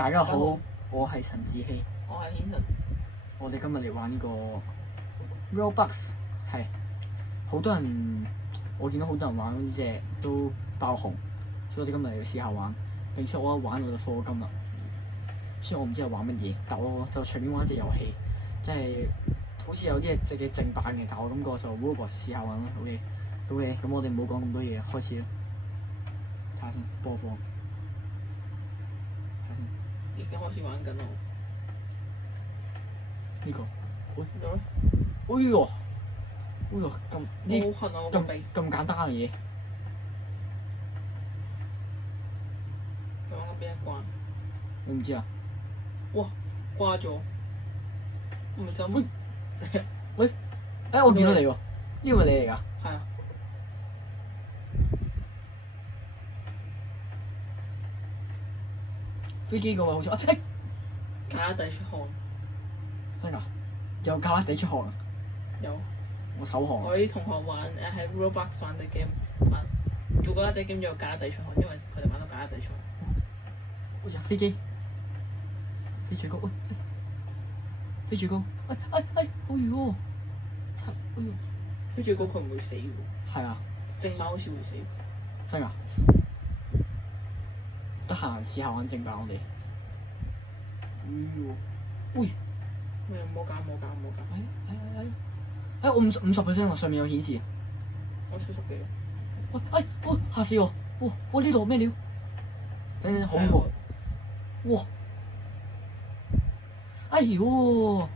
大家好，我係陳子希，我係顯神。我哋今日嚟玩呢個 Roblox， 係好多人，我見到好多人玩呢隻都爆紅，所以我哋今日嚟試下玩。並且我一玩我就課金啦。雖然我唔知係玩乜嘢，但我就隨便玩一隻遊戲，即係好似有啲係嘅正版嘅，但我感覺就 Roblox 試下玩啦。OK，咁我哋唔好講咁多嘢，開始啦。睇下先，播放。睇下先。已經開始玩緊咯。呢個，喂，有咧？哎呦，咁呢好痕啊！我個鼻。咁簡單嘅嘢，你玩過邊一關？我唔知啊。哇！掛咗。我唔想。喂，我見到你喎，呢個係你嚟㗎？係啊。飛機嗰個好似卡底出汗。真㗎？有卡底出汗啊？有。我手汗。我啲同學玩喺 Roblox 玩隻 game，做過一隻 game 叫假底出汗，因為佢哋玩到假底出汗。喂呀！飛機，飛最高，喂，飛最高，哎呦，飛最高佢唔會死嘅喎。係啊，正版好似會死。真㗎？得閒試下玩正版我哋。喂！咩？唔好搞！我50%喎，上面有顯示。我70幾。喂！嚇死我！哇！呢度咩料？等好恐怖！哇！哎呦！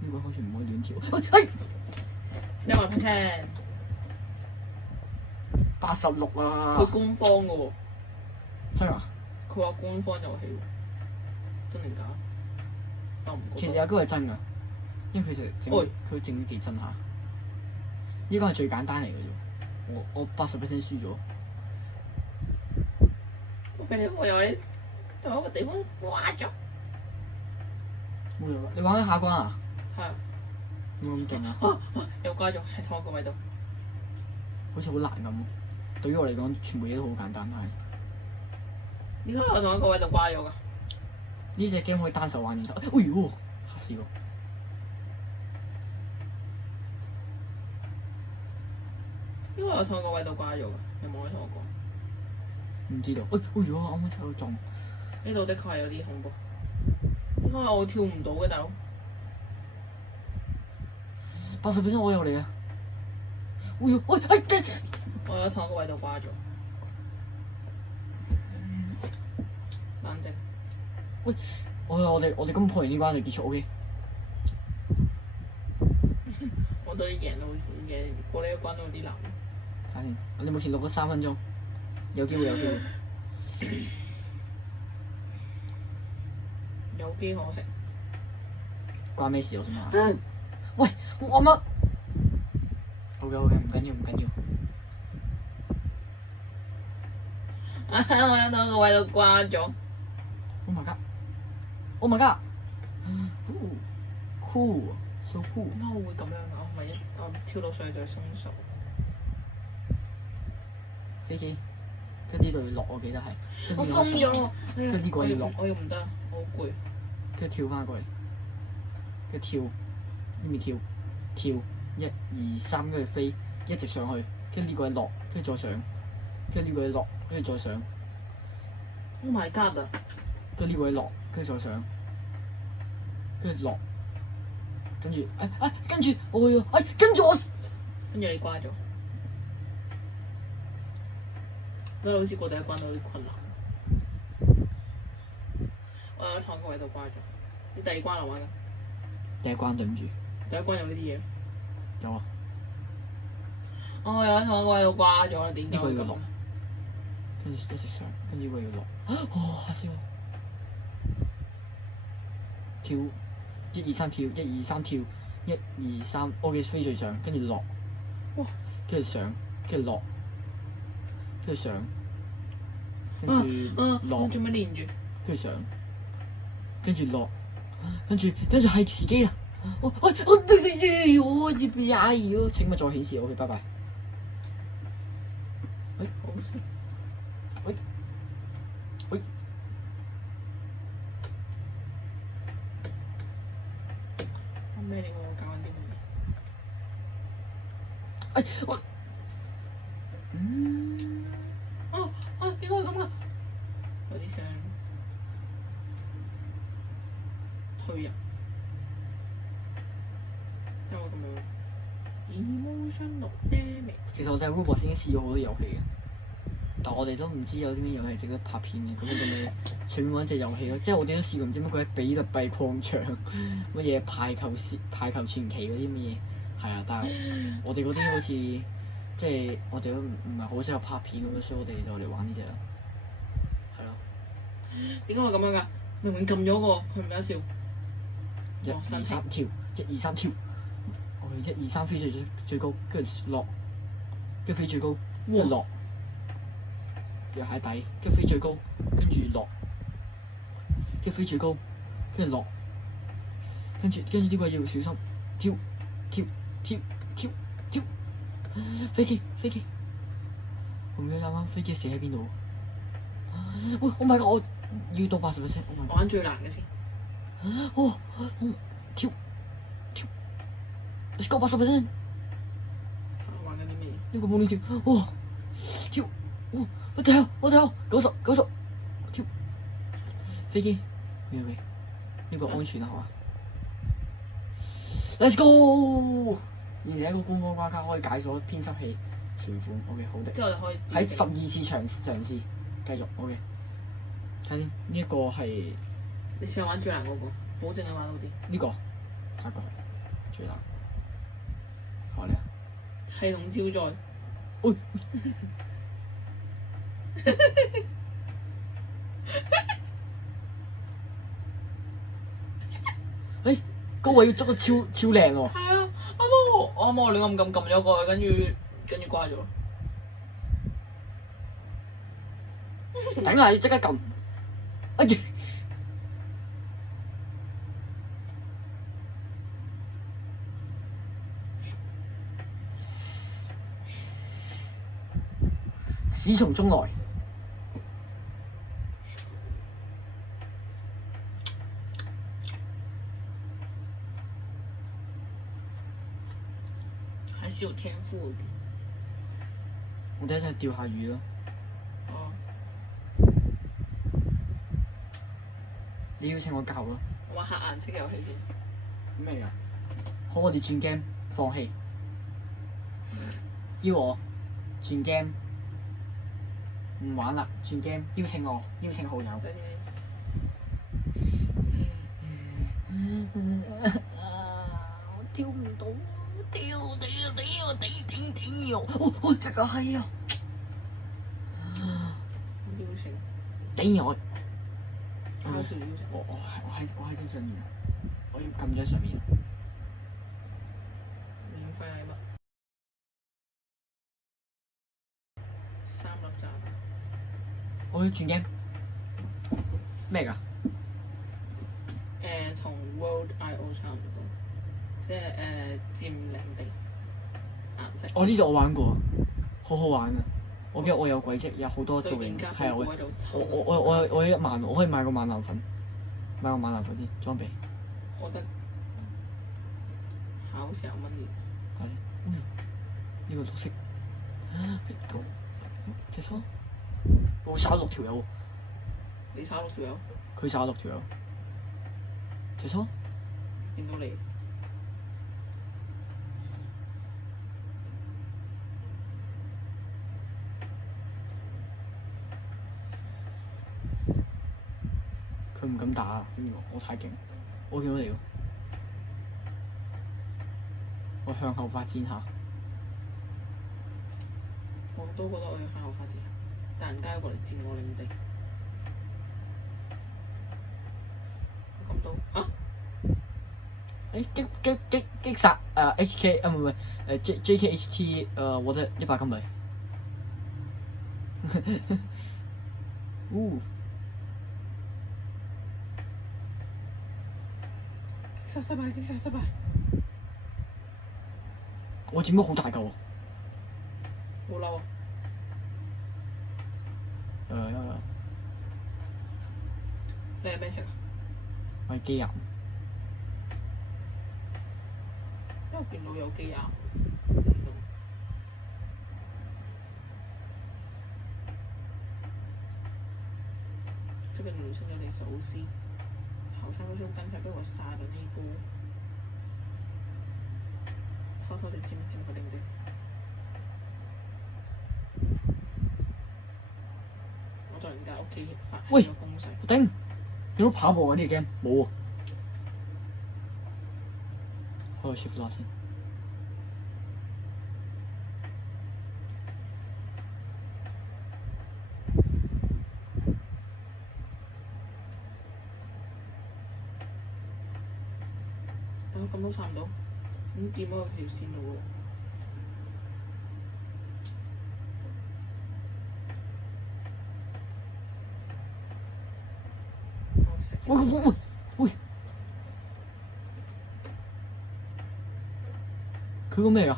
呢個好似唔可以亂跳。100%。86啊！佢官方嘅喎。真啊！佢話官方遊戲喎，真定假？我唔覺得。其實有機會係真㗎，因為佢整得幾真下。呢個係最簡單嚟嘅啫，我80%輸咗。我俾你，我又喺同一個地方掛咗。冇理由，你玩緊下關啊？係啊。有冇咁勁啊？又掛咗喺同一個位度。好似好難咁。對於我嚟講，全部嘢都好簡單，係。點解我同一個位度掛咗㗎？呢隻 game 可以單手玩定手？哎呦！嚇死我！因為我同一個位度掛咗㗎，有冇同我講？唔知道。哎呦！啱啱踩到撞。呢度的確係有啲恐怖。點解我跳唔到嘅，大佬？80%我有嚟啊！哎呦！我有同一個位度掛咗。冷靜。喂！我哋咁破完呢關就結束 OK。我對啲贏都好似贏，過呢一關都有啲難。睇下先，你目前錄咗3分鐘，有機會。有機可乘。關咩事我想問？喂！我乜？OK，唔緊要。我有同一個位度掛咗。Oh my god！ Cool， so cool。點解我會咁樣㗎？我跳到上去就係鬆手。飛機，跟呢度要落，我記得係。我鬆咗。跟呢個要落。我要唔得，我好攰。跟住跳翻過嚟，跟住跳，呢邊跳，1、2、3，跟住飛，一直上去，跟住呢個一落，跟住再上，跟住呢個一落，跟住再上。Oh my god 啊！跟住呢個一落，跟住再上，跟住落，跟住跟住我去啊！跟住你掛咗。覺得好似過第一關都有啲困難。我有同一個位度掛咗。你第二關嚟玩㗎？第一關對唔住。第一關有呢啲嘢？有啊。我有同一個位度掛咗，點解？呢個要落，跟住一直上，跟住呢個要落。嚇死我！跳1、2、3跳，1、2、3跳，1、2、3，我嘅飛最上，跟住落。哇！跟住上，跟住落，跟住上，跟住落。做咩連住？跟住上，跟住落，跟住係時機啦！我要，請勿再顯示，OK，拜拜。好事。喂喂，咩嚟？我搞緊啲乜嘢？哎我嗯哦哦，點解會咁噶？有啲想退入，點解會咁樣？Emotional damage。其實我哋喺 Roblox 已經試咗好多遊戲嘅，但我哋都唔知有啲咩遊戲值得拍片嘅。咁我哋咪隨便揾隻遊戲咯。即係我哋都試過唔知乜鬼比特幣礦場，乜嘢排球傳奇嗰啲乜嘢，係啊。但係我哋嗰啲好似即係我哋都唔係好適合拍片咁樣，所以我哋就嚟玩呢隻啦。係咯。點解會咁樣㗎？明明撳咗個，佢唔係一條。一二三跳，一二三跳。我哋一二三飛最高，跟住落，跟住飛最高，跟住落，腳喺底，跟住飛最高，跟住落，跟住飛最高，跟住落，跟住呢個要小心，跳跳跳跳跳，飛機，我唔記得啱啱飛機死喺邊度？喂！Oh my god！我要到80%，我玩最難嘅先。哦，跳，let's go 80%。玩緊啲咩？呢個冇你跳，哇！跳，哇！我跳90，跳，飛機，喂，呢個安全啊，係嘛？Let's go！而且個官方關卡可以解鎖編輯器存款，OK 好的。即係我哋可以喺12次嘗試，繼續 OK。睇先，呢一個係你試下玩最難嗰個，保證你玩到啲。呢個，下一個最難，好咧。系統招載。喂！誒，個位要捉得超靚喎！係啊，啱啱我亂咁撳咗過去，跟住掛咗。頂啊！要即刻撳！哎呀！屎從中來。還是有天賦的。我哋一齊釣下魚咯。哦。你邀請我教咯。我玩黑顏色遊戲先。咩啊？好，我哋轉 game，放棄。要我轉 game，唔玩啦，轉 game，邀請我，邀請好友。我跳唔到，跳！哦，這個係啊！邀請。頂我！交條邀請。我喺上面啊！我要撳咗上面。免費禮物。3粒炸彈。我要轉 game。咩㗎？同 World I/O 差唔多，即係佔領地顏色。哦，呢隻我玩過，好好玩啊！我記得我有軌跡，有好多造型，係係啊！我有1萬，我可以買個萬能粉，先裝備。我覺得好似有蚊嘅。呢個綠色，隻手，我殺6條友。你殺6條友？佢殺6條友。隻手？見到你。佢唔敢打啊！我太勁，我見到你喎。我向後發展下。我都覺得我要向後發展，但人家過嚟佔我領地。我撳到啊！擊殺HK 啊，唔係JKHT 我的100金幣。擊殺失敗。我點解好大嚿啊？好嬲啊！你係咩色啊？我係機人。因為見到有機啊。这个女生有点熟悉，好像就是刚才被我杀的那一部。偷偷地尖尖個領的。我在人家屋企發起咗攻勢。頂！有冇跑步啊？呢個 game 冇啊。開個 shift lock 先。咁都差唔多，咁見到佢條線路喎。喂！佢個咩㗎？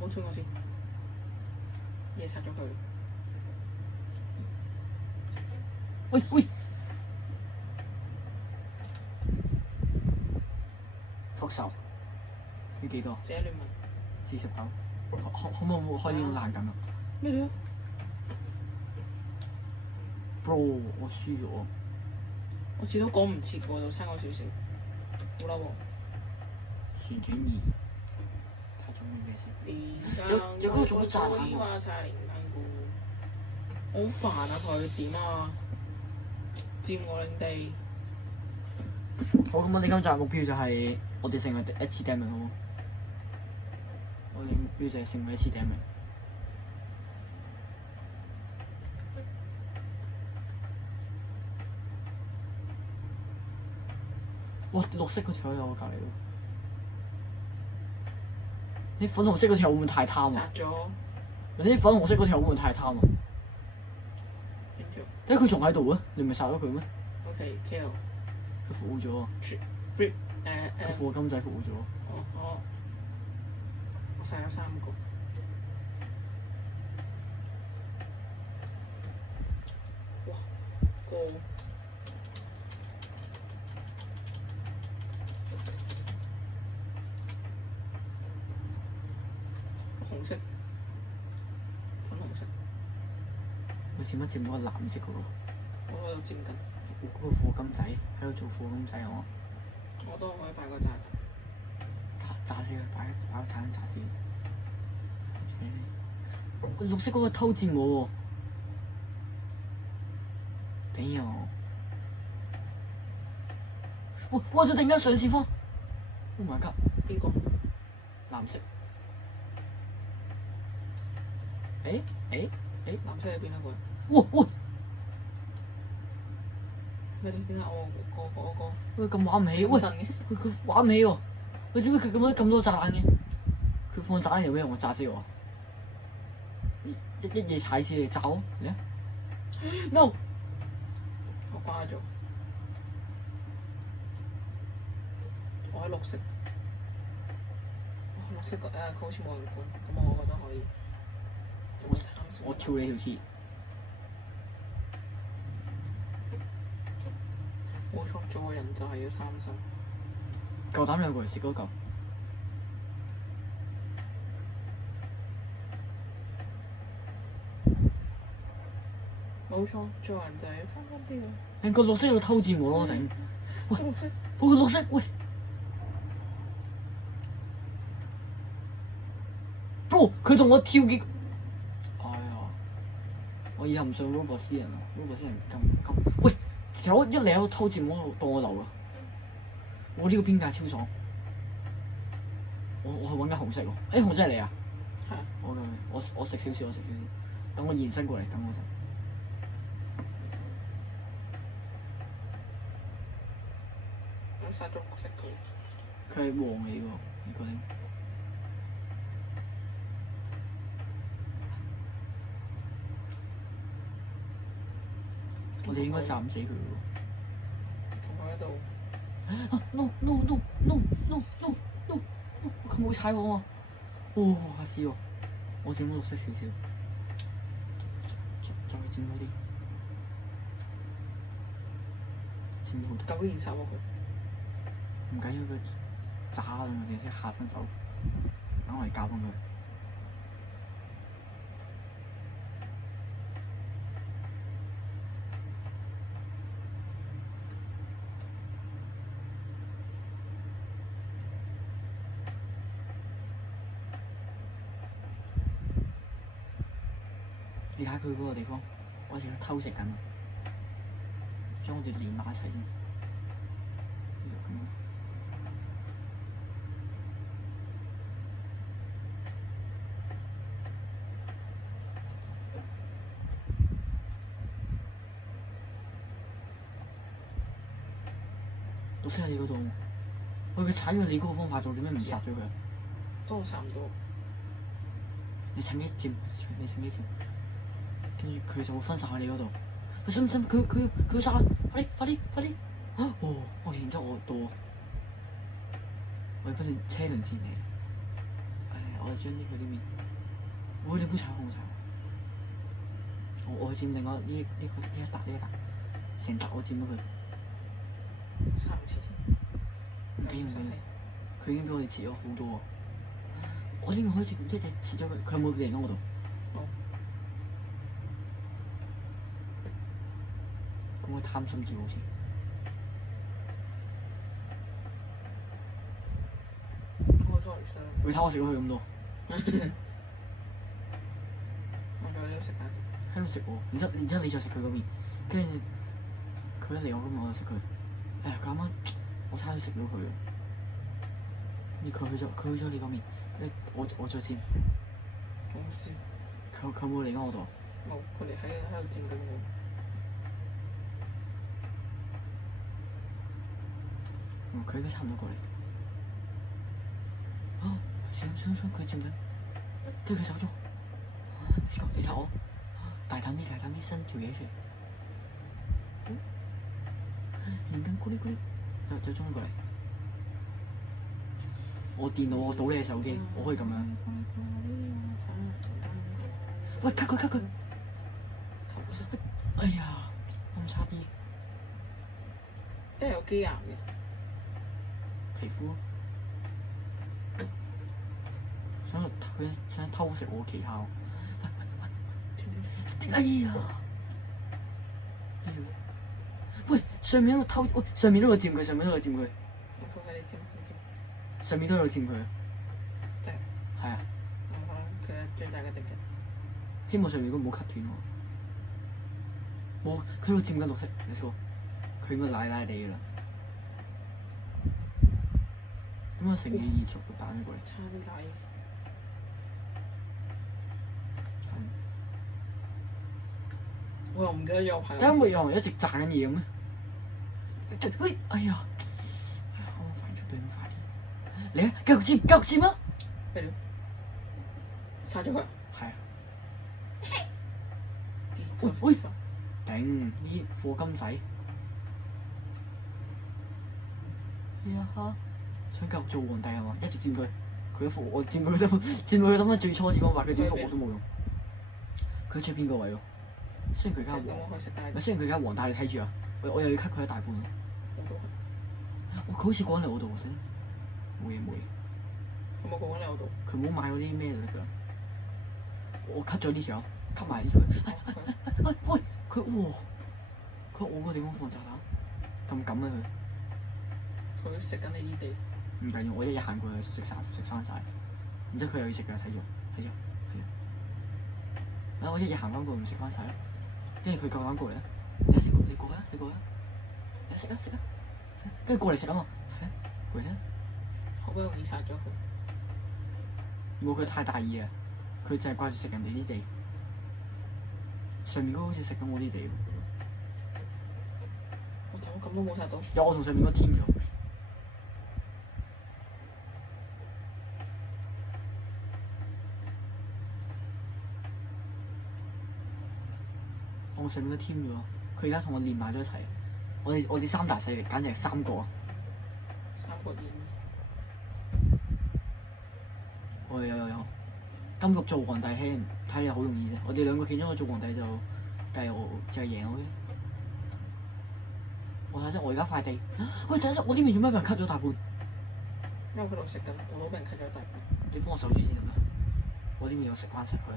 冇穿我先，嘢殺咗佢。喂！復仇要幾多？這亂問。49。可唔可以開呢種爛緊啊？咩料 ？Bro，我輸咗。我次都講唔切喎，就差我少少。好啦喎。旋轉2。睇中咩先？有嗰個做乜炸彈喎？好煩啊！佢點啊？佔我領地。好，咁我哋今集目標就係我哋成為1次第1名，好冇？我哋目標就係成為1次第1名。哇！綠色嗰條喺我隔離喎。你粉紅色嗰條會唔會太貪啊？殺咗。你啲粉紅色嗰條會唔會太貪啊？邊條？點解佢仲喺度啊？你唔係殺咗佢咩 ？OK kill。佢復活咗。flip 佢復活金仔復活咗。我殺咗3個。哇！個紅色、粉紅色。我佔一佔嗰個藍色嗰個。我喺度佔緊。嗰個課金仔喺度做課金仔係嘛？我都可以擺個炸彈。炸死佢，擺個炸彈炸死佢。綠色嗰個偷佔我喎！頂啊！哇！就突然間上線方 ，Oh my god！邊個？藍色。藍色係邊一個？哇！咩？點解我個？喂，咁玩唔起，喂，佢玩唔起喎！喂，點解佢咁多炸彈嘅？佢放炸彈有咩用啊？炸死我！一嘢踩死你，炸我！嚟啊 ！No！ 我瓜咗。我喺綠色。綠色佢好似冇人管，咁我覺得可以。我跳你條鐵。冇錯，做人就係要貪心。夠膽有個嚟食嗰嚿。冇錯，做人就係要貪心啲咯。係個綠色喺度偷佔我咯，頂！喂，個綠色，喂 ，bro， 佢同我跳幾？哎呀！我以後唔上 Roblox 人啦 ，Roblox 人咁，喂！有一嚟喺度偷佔我，當我流啊！我呢個邊界超爽。我去揾緊紅色喎，紅色係你啊？係。我食少少，等我延伸過嚟，等我陣。我殺咗綠色佢。佢係黃嚟喎，呢個咧。我哋應該殺唔死佢喎。同佢喺度。No！ 佢冇踩我啊！嚇死我！我整咗綠色少少，再佔多啲，佔好多。9連殺喎佢。唔緊要，佢渣啦，我哋先下身手，等我嚟教翻佢。你睇佢嗰個地方，我似佢偷食緊啊！將我哋連埋一齊先，呢度咁樣。到識喺你嗰度，喂佢踩咗你嗰個方法度，點解唔殺咗佢？都殺唔到。你趁機佔，你趁機佔，跟住佢就會分散喺你嗰度。佢信唔信？佢要殺啦！快啲！哦，我然之後我到，我不斷車輪戰嚟。我將呢佢呢面，你唔好踩我！我佔另外呢一笪，成笪我佔咗佢。殺唔切添。唔緊要，佢已經俾我哋切咗好多喎。我呢邊可以一隻切咗佢，佢有冇嚟緊我度？冇。咁我貪心啲好似。我錯咗。佢睇我食咗佢咁多。我仲喺度食緊。喺度食喎，然之後你再食佢嗰邊，跟住佢一嚟我嗰邊我就食佢。佢啱啱我差啲食咗佢，跟住佢去咗你嗰邊，我再佔。我唔知。佢冇嚟緊我度。冇，佢哋喺度佔緊我。佢應該差唔多過嚟。算，佢佔緊，跟住佢走咗。你睇我，大膽啲，伸條嘢出嚟。連根咕哩咕哩，就衝過嚟。我電腦我倒你嘅手機，我可以咁樣。喂，cut佢！哎呀，咁差啲。因為有機癌嘅。皮膚。佢想偷食我奇效。哎呀！喂，上面嗰個偷，喂，上面都有佔佢。我佢你佔。上面都有佔佢。真係。係啊。我覺得佢係最大嘅敵人。希望上面嗰個唔好 cut 斷喎。冇，佢都佔緊綠色，你錯。佢應該奶地啦。點解成件衣服會彈咗過嚟？差啲奶。我又唔記得有排。點解會有人一直炸緊嘢咁咧？哎呀！我快啲對唔快啲！嚟啊！繼續佔啊！係咯。殺咗佢。係啊。喂！頂！呢課金仔。哎呀哈！想繼續做皇帝係嘛？一直佔佢，佢一副我佔佢得翻最初時講話佢點服我都冇用。佢喺最邊個位喎？雖然佢而家皇，雖然佢而家皇，但係你睇住啊！我又要 cut 佢一大半。佢好似過緊嚟我度喎，真冇嘢。佢冇過緊嚟我度。佢冇買嗰啲咩嚟㗎？我 cut 咗呢條，cut 埋呢佢。喂！佢我個地方放炸彈，咁啊佢！佢食緊你啲地。唔緊要，我一日行過去食翻晒，然之後佢又要食㗎，睇住。我一日行翻過去唔食翻晒啦，跟住佢夠膽過嚟啊！你過啊！食啊！跟住過嚟食啊嘛，係啊，過嚟先。好鬼容易殺咗佢。冇，佢太大意啊！佢就係掛住食人哋啲地，上面嗰個好似食緊我啲地喎。我咁都冇殺到。有我同上面嗰個添咗。我上面都添咗，佢而家同我連埋咗一齊。我哋三大勢力簡直係三個啊！三個點？有。金局做皇帝睇你好容易啫，我哋兩個其中一個做皇帝就計我就係贏我嘅。我睇先，我而家塊地，喂，等陣先，我呢邊做咩俾人 cut 咗大半？因為佢度食緊，我都俾人 cut 咗一大半。你幫我守住先得唔得？我呢邊要食翻實佢。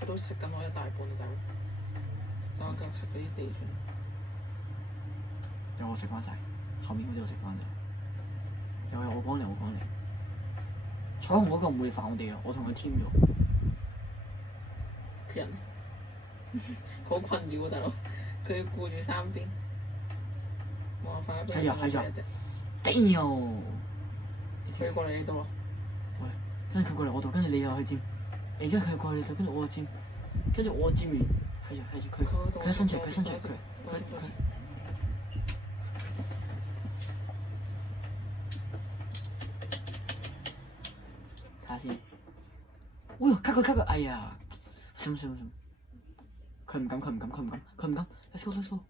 佢都食緊我一大半啊，大佬。等我繼續食嗰啲地先。有我食翻晒，後面嗰啲我食翻晒。又係我講嚟，我講嚟。彩虹嗰個唔會煩我哋啊，我同佢 team 咗。缺人，好困擾啊，大佬。佢要顧住三邊。冇辦法，俾佢係一隻。頂啊！佢過嚟呢度啊！喂，跟住佢過嚟我度，跟住你又去佔。而家佢過嚟度，跟住我又佔，跟住我佔完，係住佢一伸出嚟，佢伸出嚟，佢。睇下先。哎呦，cut 佢，哎呀！算，佢唔敢，let's go。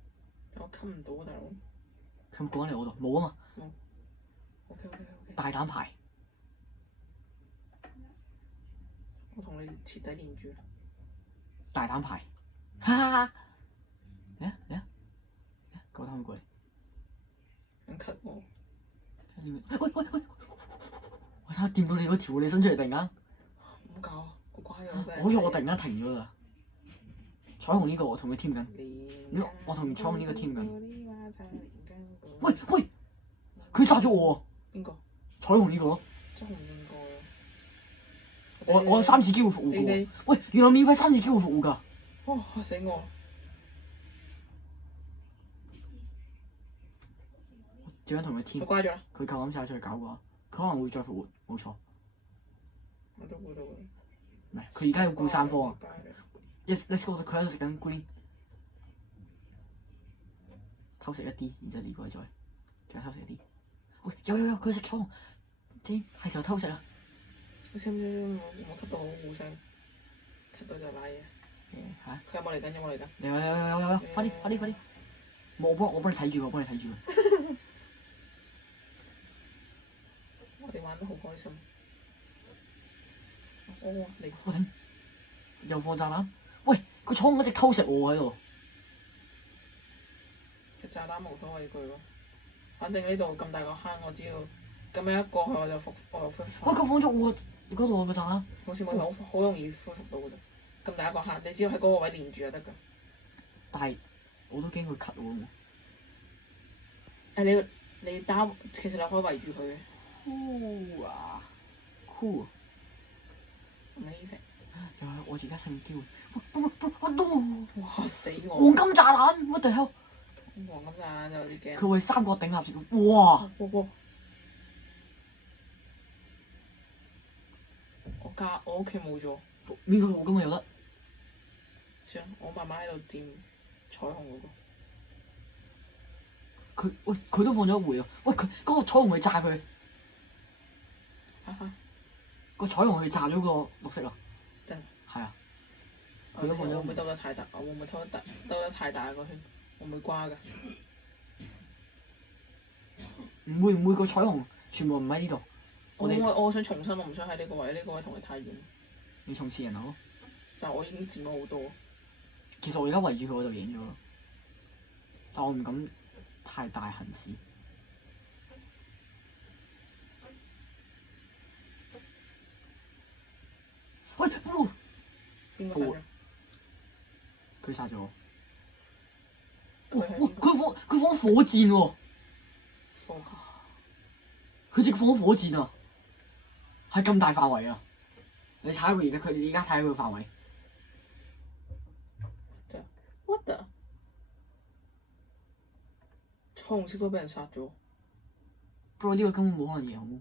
我吸唔到啊，大佬。佢過緊嚟我度，冇啊嘛。OK。大膽牌。我同你徹底連住。大膽牌，哈哈！嚟啊！夠膽過嚟。想 cut 我。喂！我睇下掂到你嗰條，你伸出嚟突然間。唔好搞啊！好乖啊！真係。好似我突然間停咗啦。彩虹呢個我同佢 team 緊。我同彩虹呢個 team 緊。喂！佢殺咗我喎。邊個？彩虹呢個。彩虹邊個？我有3次機會復活嘅喎。喂，原來免費3次機會復活㗎。哇！嚇死我！點樣同佢 team？ 我乖咗啦。佢夠膽晒出去搞嘅話，佢可能會再復活，冇錯。我都估到嘅。唔係，佢而家要顧3方啊。Let's go！ 佢喺度食緊 green， 偷食一啲，然之後呢個再偷食一啲。喂，有，佢食倉，知係時候偷食啦。我知我吸到好好聲，吸到就瀨嘢。嚇！佢有冇嚟緊？有，快啲！我幫你睇住，我幫你睇住。我哋玩得好開心。嚟！我頂！又放炸彈！喂，佢闖嗰隻偷食我喺度。隻炸彈無所畏懼咯。反正呢度咁大個坑，我只要咁樣一過去我就恢復。喂，佢放咗我嗰度個炸彈。好似冇好容易恢復到嘅啫。咁大一個坑，你只要喺嗰個位連住就得㗎。但係我都驚佢 cut 我喎。你打，其實你可以圍住佢嘅。Cool。Amazing。又係我而家趁機會。喂！哇！死我！黃金炸彈，what the hell？黃金炸彈有啲驚。佢會三角頂立住，哇！我屋企冇咗。呢個黃金又得。算啦，我慢慢喺度掂彩虹嗰個。佢都放咗一回啊！喂，佢嗰個彩虹去炸佢。個彩虹去炸咗個綠色啊！真係啊！佢都放咗。會唔會兜得太大？我會唔會兜得太大個圈？會唔會瓜㗎？唔會個彩虹全部唔喺呢度。我想重新，我唔想喺呢個位，呢個位同你太遠。你重試人口咯。但係我已經佔咗好多。其實我而家圍住佢我就贏咗啦，但我唔敢太大行事。喂，邊個殺咗？佢殺咗我。佢放火箭喎！佢直放火箭啊！係咁大範圍啊！你睇下佢而家睇下佢範圍。What the？ 彩虹色都俾人殺咗。不過呢個根本冇可能贏。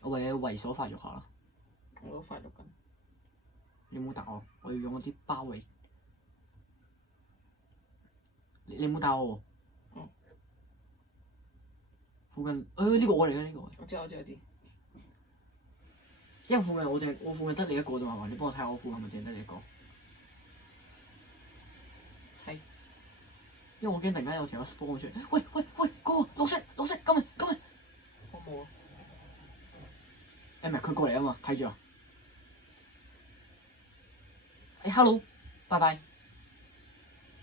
我為你為所發育下啦。我都發育緊。你唔好打我，我要用嗰啲包圍。你唔好打我喎。附近呢個我嚟嘅呢個。我知。因為附近我附近得你一個啫嘛，你幫我睇下我附近係咪淨係得你一個？係。因為我驚突然間有條友 spawn 出嚟。喂，嗰個綠色，今日。我冇啊。唔係佢過嚟啊嘛，睇住啊。hello，拜拜，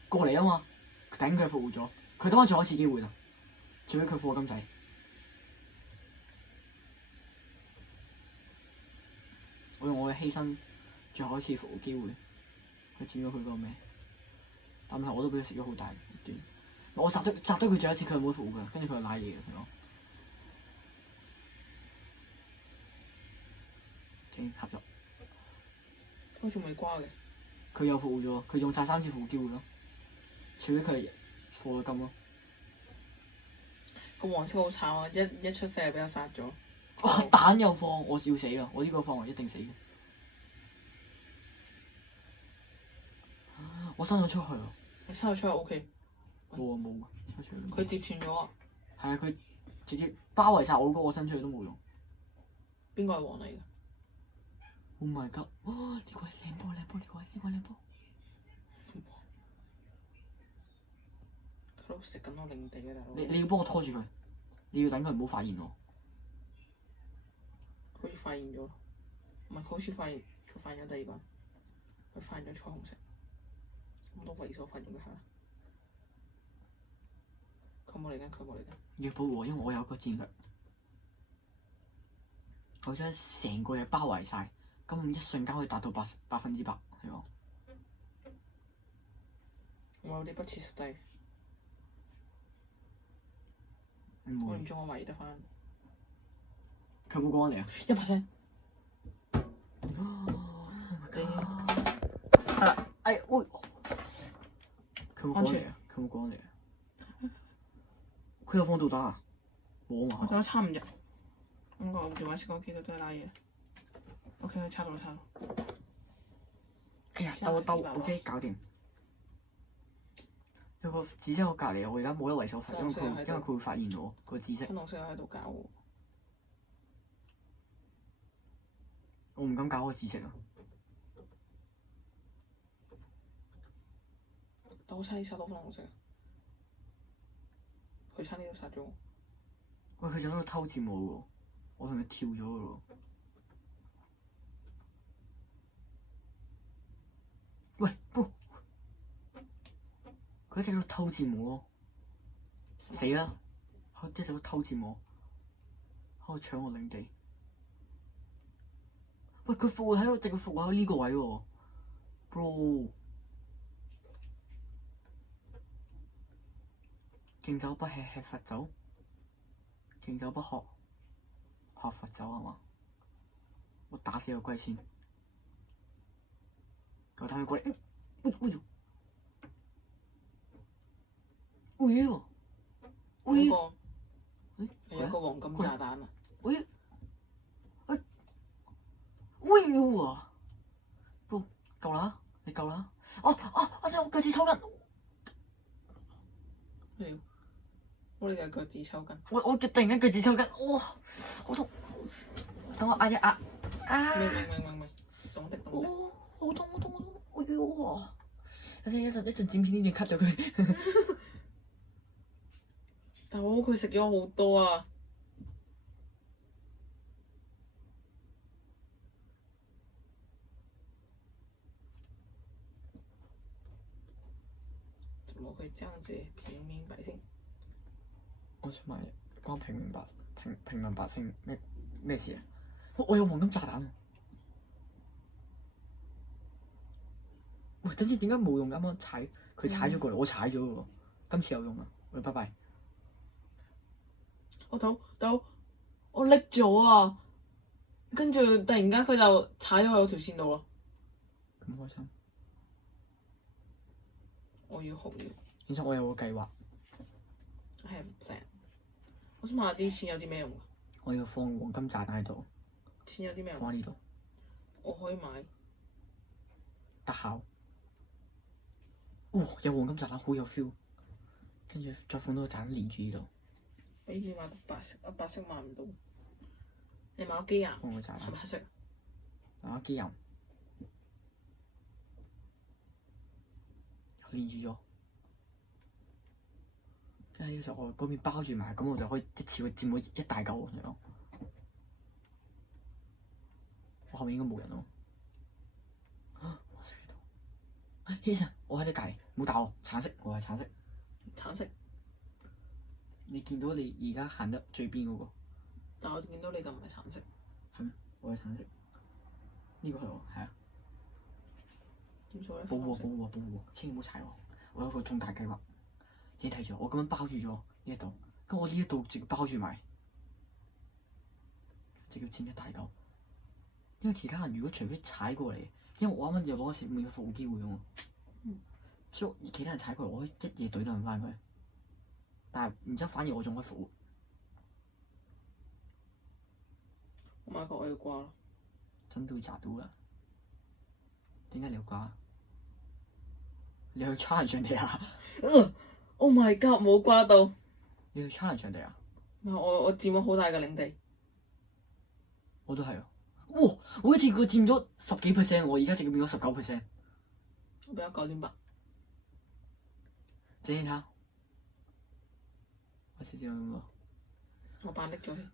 過嚟啊嘛，頂佢復活咗，佢當我仲有一次機會啦，除非佢課金仔。我用我嘅犧牲最後一次復活機會去佔咗佢嗰個咩？但係我都俾佢食咗好大段。我殺得佢最後一次，佢冇復活㗎，跟住佢就賴嘢嘅佢講。竟合作，佢仲未瓜嘅。佢又復活咗，佢用晒3次復活機會咯。除非佢係課咗金咯。個黃色好慘啊！一出世就俾我殺咗。蛋又放，我要死啦！我呢個放我一定死嘅。我伸咗出去啊！你伸咗出去 OK。冇啊冇啊，伸出去。佢接串咗啊！係啊，佢直接包圍晒我嗰個，我伸出去都冇用。邊個係黃嚟㗎 Oh my god！呢個係靚波，呢個係靚波。佢都食緊我領地嘅大佬。你要幫我拖住佢，你要等佢唔好發現我。佢好似發現咗，唔係佢好似發現咗第二個人，佢發現咗彩虹色，我都猥瑣發現佢下。佢冇嚟緊。你要保護我，因為我有個戰略，我將成個嘢包圍晒，咁一瞬間可以達到100%，係我。我有啲不切實際。唔會。我唔中我懷疑得翻。佢冇講嚟啊100%。喂！佢冇講嚟啊！佢有放導彈啊！冇啊嘛！我仲有插唔入。咁我電話熄嗰幾個都係拉嘢。OK，佢插到。哎呀，兜，OK，搞掂。有個紫色喺我隔離，我而家冇得為所發，因為佢會發現我個紫色。粉紅色喺度搞我。我唔敢搞個紫色啊！但我差啲殺到粉紅色，佢差啲都殺咗我。喂，佢仲喺度偷佔我喎，我同佢跳咗嘅喎。喂，bro，佢一直喺度偷佔我咯，死啦！佢一直喺度偷佔我，喺度搶我領地。喂，佢復活喺度，直佢復活喺呢個位喎，bro。敬酒不吃吃罰酒，敬酒不喝喝罰酒係嘛？我打死個龜先，夠膽佢過嚟！有一個黃金炸彈啊！不夠啦，你夠啦！我腳趾抽筋。我哋嘅腳趾抽筋。我突然間腳趾抽筋，哇！好痛！等我壓一壓。明，懂的。好痛！哎呦！一陣剪片呢段 cut 咗佢。大佬佢食咗好多啊！怎麼會這樣子？平民百姓。我想問，關平民百姓咩事啊？我有黃金炸彈。喂，等陣點解冇用？啱啱佢踩咗過嚟，我踩咗喎。今次有用啊！喂，拜拜。我拎咗啊！跟住突然間佢就踩咗喺我條線度啦。咁開心。我要哭了。其實我有個計劃。I have a plan。我想問下啲錢有啲咩用啊？我要放黃金炸彈喺度。錢有啲咩用？放喺呢度。我可以買。特效。有黃金炸彈好有 feel。跟住再放多個炸彈連住呢度。我呢邊買到白色，白色買唔到。你買個機岩？放個炸彈。係咪黑色？買個機岩。連住咗。跟住呢個時候我嗰邊包住埋，咁我就可以一次過佔到一大嚿喎，嚟講。我後面應該冇人咯。我死喺度。起身，我喺你隔離，唔好打我。橙色，我係橙色。橙色，你見到你而家行得最邊嗰個？但我見到你就唔係橙色。係咩？我係橙色。呢個係我，係啊。點數咧？保護我，保護我，保護我，千祈唔好踩我。我有個重大計劃，自己睇住我咁樣包住咗呢一度，咁我呢一度直接包住埋，直接佔一大嚿。因為其他人如果除非踩過嚟，因為我啱啱又攞一次免費復活機會啊嘛，所以其他人踩過嚟，我可以一嘢懟冧翻佢。但係然之後反而我仲可以復活。我買個我要掛咯。準備砸到啦！點解你要掛？你去 challenge 人哋啊！Oh my god！冇掛到。你去 challenge 人哋啊？我佔咗好大嘅領地。我都係啊！哇！我一次過佔咗10幾%，我而家直接變咗19%。我俾咗9.8。借你睇下。我試試咁喎。我扮拎咗先，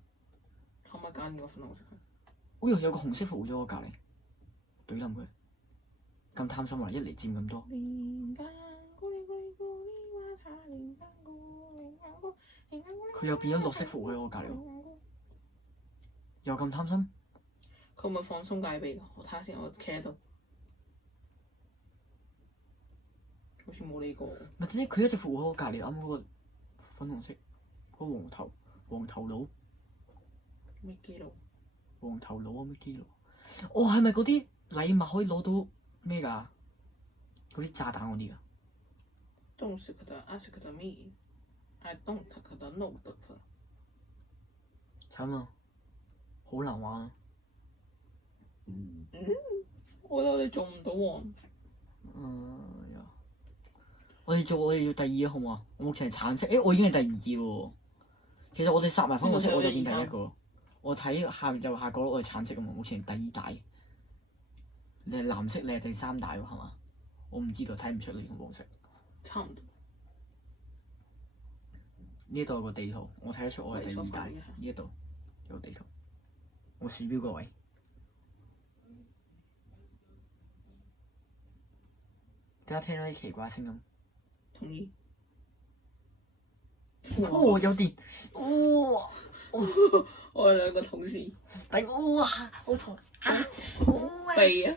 可唔可以揀個粉紅色佢？哎呀，有個紅色復活咗我隔離，懟冧佢。咁貪心啊！一嚟佔咁多。佢又變咗綠色復活喺我隔離喎，又咁貪心。佢會唔會放鬆戒備㗎？我睇下先，我企喺度，好似冇理過。唔係，點解佢一直復活喺我隔離？啱嗰個粉紅色，嗰個黃頭佬。咩基佬？黃頭佬啊！咩基佬？哦，係咪嗰啲禮物可以攞到咩㗎？嗰啲炸彈嗰啲㗎？Don't ask me. I don't know that. 慘啊！好難玩啊！我覺得我哋做唔到喎。我哋要第二啊，好唔好啊？我目前係橙色，我已經係第2喎。其實我哋殺埋粉紅色我就變第1個。我睇右下角我係橙色啊嘛，目前係第2大。你係藍色，你係第3大喎，係嘛？我唔知道，睇唔出你用黃色。差唔多。呢度有個地圖，我睇得出我係第2大。呢一度有個地圖，我鼠標個位。點解聽到啲奇怪聲音？同意。哦，有電！哇！我哋兩個同事。頂！哇！好痛啊！鼻啊！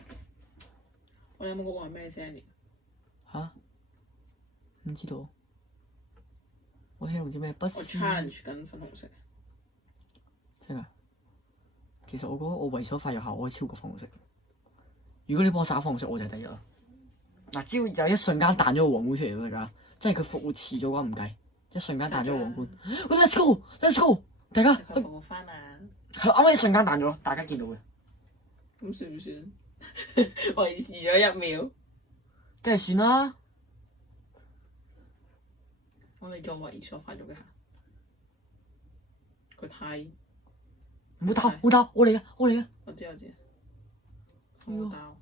我哋有冇嗰個係咩聲嚟？嚇？唔知道。我聽到唔知咩不是。我 challenge 緊粉紅色。真係？其實我覺得我為所發有效，我可以超過粉紅色。如果你幫我殺粉紅色，我就係第1啦。嗱，只要有一瞬間彈咗個皇冠出嚟都得㗎，即係佢復活遲咗嘅話唔計，一瞬間彈咗個皇冠。喂 ，Let's go，Let's go， 大家。佢復活翻啦！係啱啱一瞬間彈咗，大家見到嘅。咁算唔算？維持咗1秒。梗係算啦。我哋再為所發育一下。佢太〜唔好打，唔好打，我嚟啊！我知。唔好打。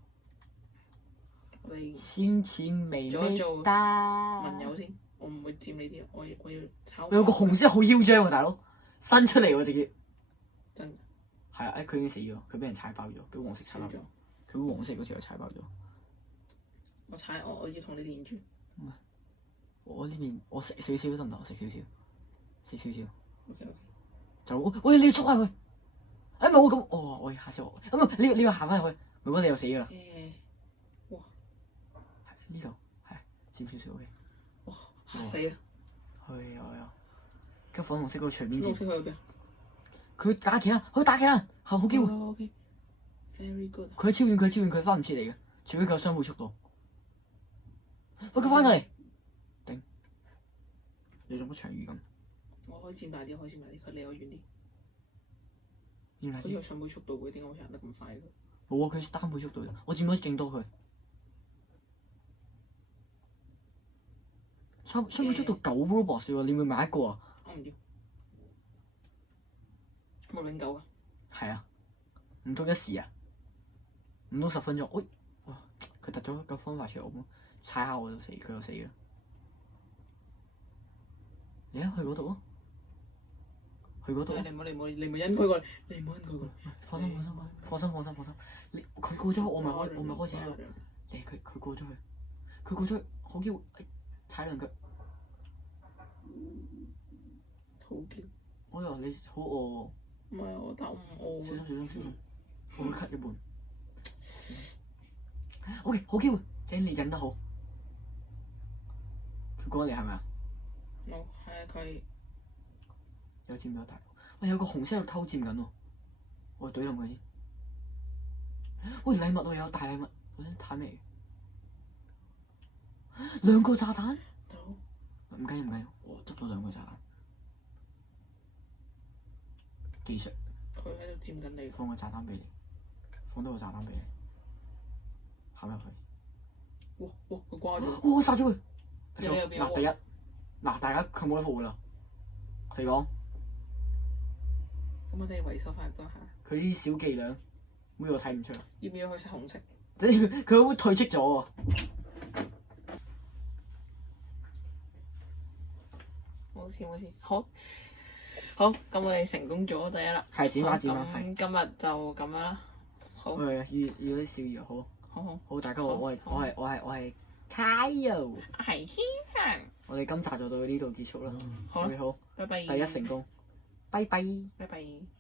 我哋先前未做一做打。盟友先，我唔會佔你啲，我要炒。有個紅色好囂張喎，大佬，伸出嚟喎直接。真。係啊！佢已經死咗，佢俾人踩爆咗，俾黃色踩爆咗。佢黃色嗰條又踩爆咗。我要同你連住。唔係，我呢邊我食少少得唔得？我食少少。OK。就喂，你縮翻去。唔係我咁，我嚇死我。你要行翻入去，如果你又死㗎。哇！呢度係少少 OK。哇！嚇死啊！係啊！跟粉紅色嗰個隨便接。佢打其他，佢打其他，係好機會。Very good。佢超遠，佢翻唔切嚟嘅，除非佢有雙倍速度。喂，佢翻過嚟，頂！你做乜長魚咁？我可以佔大啲，佢離我遠啲。點解？佢有雙倍速度嘅，點解會行得咁快嘅？冇啊，佢單倍速度，我佔咗勁多佢。雙倍速度9 robot 喎，你會買一個啊？我唔要。冇永久啊？係啊，唔通一時啊？唔通10分鐘？喂，哇！佢突咗個方法出嚟，我踩下我就死，佢就死啦。你去嗰度啊？去嗰度。你唔好因佢過嚟，你唔好因佢過嚟。放心。佢過咗去，我咪開始喺度。佢過咗去，佢過咗去，好機會，踩兩腳。好叫。我以為你好餓喎。唔係啊，但我唔餓。小心！我會 cut 一半。OK， 好機會，姐你忍得好。佢過嚟係咪啊？冇，係啊，佢有佔咗大。喂，有個紅色喺度偷佔緊喎。我懟冧佢先。喂，禮物喎，有大禮物，我想睇未？兩個炸彈？唔緊要，我執到兩個炸彈。技術。佢喺度佔緊你。放個炸彈俾你，放多個炸彈俾你，行入去。哇！佢掛咗。我殺咗佢。有邊個？第一，大家冚開鋪啦。係講。咁我哋維修翻多下。佢啲小伎倆，每個睇唔出。要唔要去食紅色？佢好退出咗喎。冇事。好，咁我哋成功咗第一啦。係剪翻。咁今日就咁樣啦。好。要啲笑語好。好，大家好，我係 Kyle。我係軒生。我哋今集就到呢度結束啦。好。好。拜拜。第一成功。拜拜。拜拜。